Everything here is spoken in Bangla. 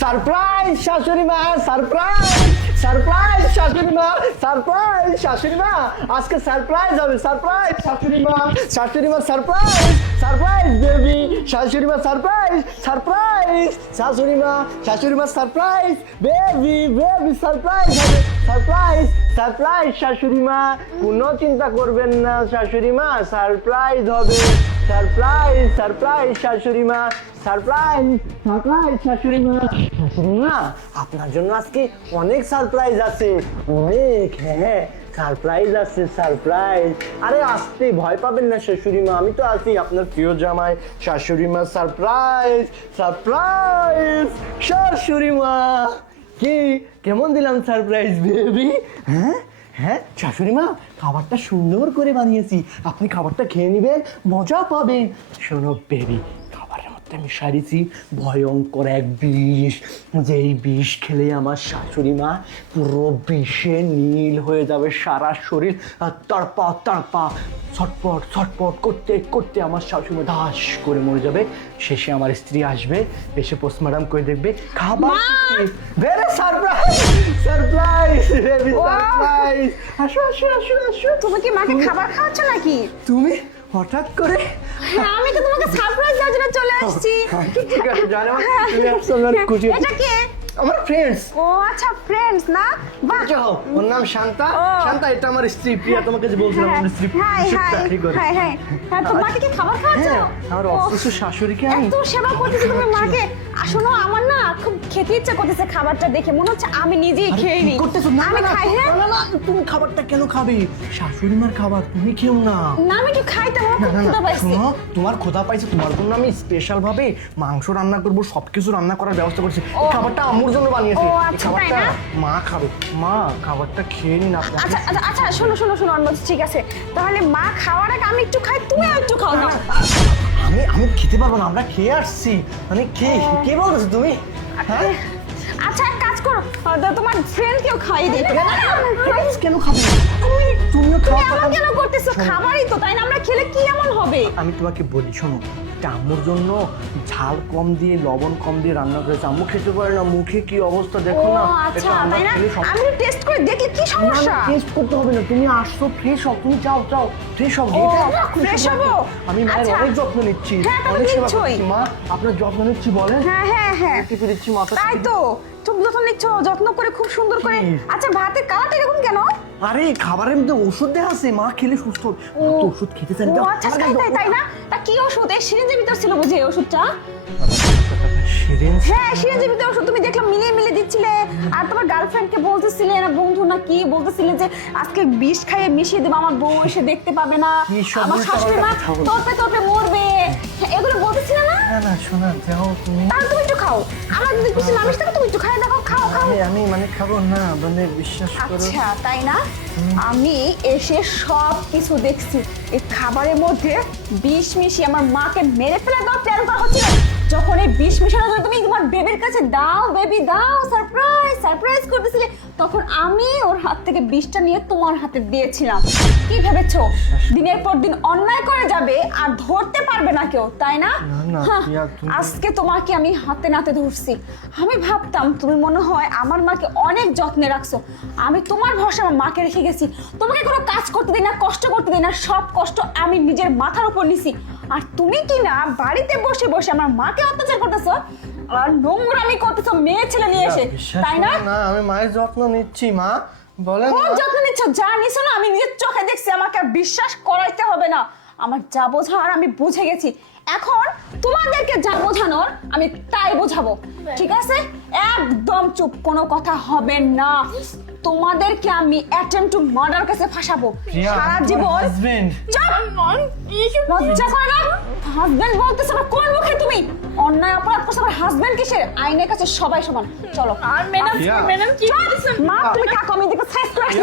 সারপ্রাইজ শাশুড়ি মা, সারপ্রাইজ সারপ্রাইজ শাশুড়ি মা, সারপ্রাইজ শাশুড়ি মা, আজকে সারপ্রাইজ হবে, সারপ্রাইজ শাশুড়ি মা, শাশুড়ি মা সারপ্রাইজ, সারপ্রাইজ বেবি, শাশুড়ি মা সারপ্রাইজ, সারপ্রাইজ শাশুড়ি মা, শাশুড়ি মা সারপ্রাইজ বেবি, বেবি সারপ্রাইজ হবে, সারপ্রাইজ সারপ্রাইজ শাশুড়ি মা, কোনো চিন্তা করবেন না শাশুড়ি মা, সারপ্রাইজ হবে, সারপ্রাইজ সারপ্রাইজ শাশুড়ি মা, সারপ্রাইজ সারপ্রাইজ শাশুড়ি মা, শাশুড়ি মা আপনার জন্য আজকে অনেক সারপ্রাইজ আছে, অনেক, হ্যাঁ সারপ্রাইজ আছে, সারপ্রাইজ। আরে আসতে ভয় পাবেন না শাশুড়ি মা, আমি তো আছি আপনার প্রিয় জামাই শাশুড়ি মা, সারপ্রাইজ সারপ্রাইজ শাশুড়ি মা। কি কেমন দিলাম সারপ্রাইজ বেবি? হ্যাঁ হ্যাঁ শাশুড়ি মা খাবারটা সুন্দর করে বানিয়েছি, আপনি খাবারটা খেয়ে নেবেন, মজা পাবেন। শোনো বেবি, খাবারের মধ্যে আমি সারিছি ভয়ঙ্কর এক বিষ, যেই বিষ খেলে আমার শাশুড়ি মা পুরো বিষে নীল হয়ে যাবে সারা শরীর, আর তড়পা তড়পা ছটপট ছটপট করতে করতে আমার শাশুড়ি মা ধাস করে মরে যাবে। শেষে আমার স্ত্রী আসবে, এসে পোস্টমর্টম করে দেখবে খাবার very surprise, surprise baby, surprise. আসো আসো আসো আসো। তুমি কি মাকে খাবার খাওয়াচ্ছ নাকি? তুমি হঠাৎ করে? হ্যাঁ, আমি তো তোমাকে সারপ্রাইজ দেওয়ার জন্য চলে আসছি। ঠিক আছে জানো তুমি আসছো আমার খুশি। এটা কে? আমার ফ্রেন্ডস। ও আচ্ছা, ফ্রেন্ডস না? বাহ, যাও, ওর নাম শান্তা। ও। শান্তা এটা আমার স্ত্রী প্রিয়া, তোমাকে যে বলছিলাম আমার স্ত্রী হাই হাই চাকরি করে। High high. হ্যাঁ, তো মাকে কি খাবার খাওয়াচ্ছ? হ্যাঁ, আমার অসুস্থ শাশুড়িকে আমি এত সেবা করতেছি তুমি মাকে। শোনো, আমার না খুব খেতে ইচ্ছা করতেছে, খাবারটা দেখে মনে হচ্ছে আমি নিজেই খেয়ে নিই। করতেছো না? আমি না, খাই। হ্যাঁ না, না, না, তুমি খাবারটা কেন খাবে? শাশুড়ি মার খাবার তুমি খেও না। না, আমি একটু খাইতে আমার না, খুব না, ক্ষুধা না, পাইছে। শোনো, তোমার ক্ষুধা পাইছে, তোমার জন্য আমি স্পেশাল ভাবে মাংস রান্না করবো, সবকিছু রান্না করার ব্যবস্থা করছি। এই খাবারটা আম্মুর জন্য বানিয়েছি। ও, এই আচ্ছা, তাই খাবারটা না? মা খাবে। মা খাবারটা খেয়ে নিন আপনি। আচ্ছা আচ্ছা আচ্ছা, শোনো শোনো শোনো, আমি বলছি ঠিক আছে, তাহলে মা খাওয়ার আগে আমি একটু খাই, তুমি একটু খাও না। আমি আমি খেতে পারবো না, আমরা খেয়ে আসছি, মানে কে বলছো তুমি? হ্যাঁ আচ্ছা, এক কাজ করো, তোমার ফ্রেন্ড কেউ খাইয়ে দিই। কেন খাবে? তুমিও তুমি খাও। এমন কেন করতেছো? খাবারই তো, তাই না? আমরা খেলে কি এমন হবে? আমি তোমাকে বলি, শোনো, এটা আম্মুর জন্য ঝাল কম দিয়ে লবণ কম দিয়ে রান্না করেছে, আম্মু খেতে পারে না, মুখে কি অবস্থা ও দেখো না। আচ্ছা, এটা আমরা তাই না? খেলে সব আমি টেস্ট করে দেখলে কি সমস্যা? টেস্ট করতে হবে না, তুমি আসছো ফ্রেশ হও, তুমি যাও যাও ফ্রেশ হও। ও, এটা fresh হবো? আমি মায়ের আচ্ছা। অনেক যত্ন নিচ্ছি, হ্যাঁ, তা তো অনেক সেবা নিচ্ছই। করছি। মা আপনার যত্ন নিচ্ছি বলেন। হ্যাঁ হ্যাঁ হ্যাঁ, টিপে দিচ্ছি মাথা। তাই তো, তুমি যত্ন নিচ্ছ, যত্ন করে খুব সুন্দর করে। কি? আচ্ছা, ভাতের কালারটা এরকম কেন? আরে খাবারের মধ্যে ওষুধ দেওয়া আছে, মা খেলে সুস্থ হবে। মা তো ওষুধ খেতে চান ও আচ্ছা, তাই তাই তাই না? তা কি ওষুধ? এই সিরিঞ্জের ভিতর ছিল বুঝি এই ওষুধটা? সিরিঞ্জ? হ্যাঁ, সিরিঞ্জের ভিতরে ওষুধ তুমি দেখলাম মিলিয়ে মিলিয়ে দিচ্ছিলে, আর তোমার গার্লফ্রেন্ডকে বলতেছিলে না, বন্ধু না কি বলতেছিলে যে আজকে বিষ খাইয়ে মিশিয়ে দেবো, আমার বউ এসে দেখতে পাবে না, কি সব আমার শাশুড়ি মা কথা বলছো? তোপে তোপে মরবে, এগুলো বলতেছিলে না? না না শোনা যাও তুমি। তাহলে তুমি একটু খাও, আমার যদি কিছু না মিশতে তুমি একটু খাই দেখো, খাও খাও। আমি মানে খাবো না, মানে বিশ্বাস করো। আচ্ছা, তাই না? আমি এসে সব কিছু দেখছি, এই খাবারের মধ্যে বিষ মিশিয়ে আমার মাকে মেরে ফেলা দেওয়ার প্ল্যান করা হচ্ছিল। যখন এই বিষ মিশানোর জন্য তুমি তোমার বেবির কাছে দাও, বেবি দাও, সারপ্রাইজ সারপ্রাইজ করতেছিলে, তখন আমি ওর হাত থেকে বিষটা নিয়ে তোমার হাতে দিয়েছিলাম। কি ভেবেছো দিনের পর দিন অন্যায় করে যাবে আর ধরতে পারবে না কেউ, তাই না? না, না, হ্যাঁ, প্রিয়া, তুমি- আজকে তোমাকে আমি হাতে নাতে ধরছি। আমি ভাবতাম তুমি মনে হয় আমার মাকে অনেক যত্নে রাখছো, আমি তোমার ভরসা আমার মাকে রেখে গেছি, তোমাকে কোনো কাজ করতে দিই না, কষ্ট করতে দিই না, সব কষ্ট আমি নিজের মাথার উপর নিছি। আর তুমি কি না বাড়িতে বসে বসে আমার মাকে অত্যাচার করতেছো আর নোংরামি করতেছো মেয়ে ছেলে নিয়ে এসে, বিশ্বাস তাই না? করো না, আমি মায়ের যত্ন নিচ্ছি। মা বলেন। কোন যত্ন নিচ্ছ? যা নিছো না আমি নিজের চোখে দেখছি, আমাকে আর বিশ্বাস করাইতে হবে না, আমার যা বোঝার আমি বুঝে গেছি। এখন তোমাদেরকে যা বোঝানোর আমি তাই বোঝাবো, ঠিক আছে? একদম চুপ, কোনো কথা হবে না। তোমাদেরকে আমি অ্যাটেম্পট টু মার্ডার কেসে ফাঁসাবো সারা জীবন। হাজবেন্ড। চুপ! লজ্জা করে না? হাজবেন্ড বলতেছ না, কোন মুখে তুমি? অন্যায় অপরাধ করছো, আমার হাজবেন্ড কিসের? আইনের কাছে সবাই সমান, চলো। আর ম্যাডাম প্রিয়া। ম্যাডাম কি মা তুমি থাকো, আমি দেখে সাইজ করে আসছি।